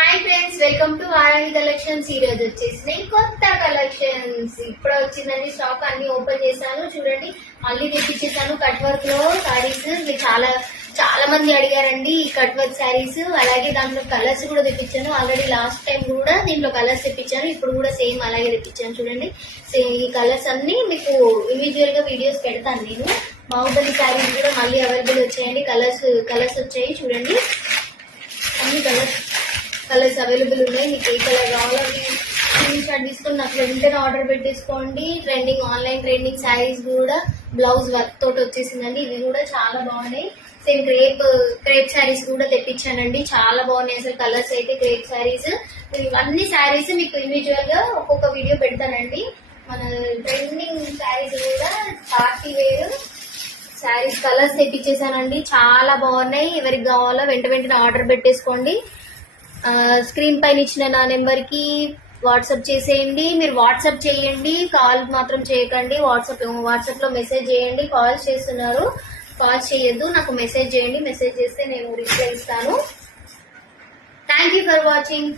Hi friends, welcome to Varahi collections. ఈ రోజు వచ్చేసినాయి కొత్త కలెక్షన్స్. ఇప్పుడు వచ్చిందండి స్టాక్, అన్ని ఓపెన్ చేశాను. చూడండి, మళ్ళీ తెప్పించేసాను కట్ వర్క్ లో సారీస్. చాలా చాలా మంది అడిగారండి ఈ కట్ వర్క్ శారీస్. అలాగే దాంట్లో కలర్స్ కూడా తెప్పించాను. ఆల్రెడీ లాస్ట్ టైం కూడా దీంట్లో కలర్స్ తెప్పించాను, ఇప్పుడు కూడా సేమ్ అలాగే తెప్పించాను. చూడండి, ఈ కలర్స్ అన్ని మీకు ఇండివిజువల్ గా వీడియోస్ పెడతాను నేను. బాహుబలి శారీస్ కూడా మళ్ళీ అవైలబుల్ వచ్చాయండి. కలర్స్ వచ్చాయి. చూడండి, అన్ని కలర్స్ అవైలబుల్ ఉన్నాయి. మీకు ఏ కలర్ కావాలని స్క్రీన్ షాట్ తీసుకొని నాకు వెంటనే ఆర్డర్ పెట్టేసుకోండి. ఆన్లైన్ ట్రెండింగ్ శారీస్ కూడా బ్లౌజ్ వర్క్ తోటి వచ్చేసిందండి. ఇవి కూడా చాలా బాగున్నాయి. సేమ్ క్రేప్ శారీస్ కూడా తెప్పించానండి. చాలా బాగున్నాయి అసలు కలర్స్ అయితే. క్రేప్ శారీస్, అన్ని శారీస్ మీకు ఇండివిజువల్ గా ఒక్కొక్క వీడియో పెడతానండి. మన ట్రెండింగ్ శారీస్ కూడా పార్టీ వేర్ శారీస్ కలర్స్ తెప్పించేసానండి. చాలా బాగున్నాయి. ఎవరికి కావాలో వెంటనే ఆర్డర్ పెట్టేసుకోండి. స్క్రీన్ పైన ఇచ్చిన నా నెంబర్ కి వాట్సాప్ చేసేయండి. మీరు వాట్సాప్ చేయండి, కాల్ మాత్రం చేయకండి. వాట్సాప్ లో మెసేజ్ చేయండి. కాల్స్ చేస్తున్నారు, కాల్ చేయొద్దు. నాకు మెసేజ్ చేయండి. మెసేజ్ చేస్తే నేను రిప్లై ఇస్తాను. Thank you for watching.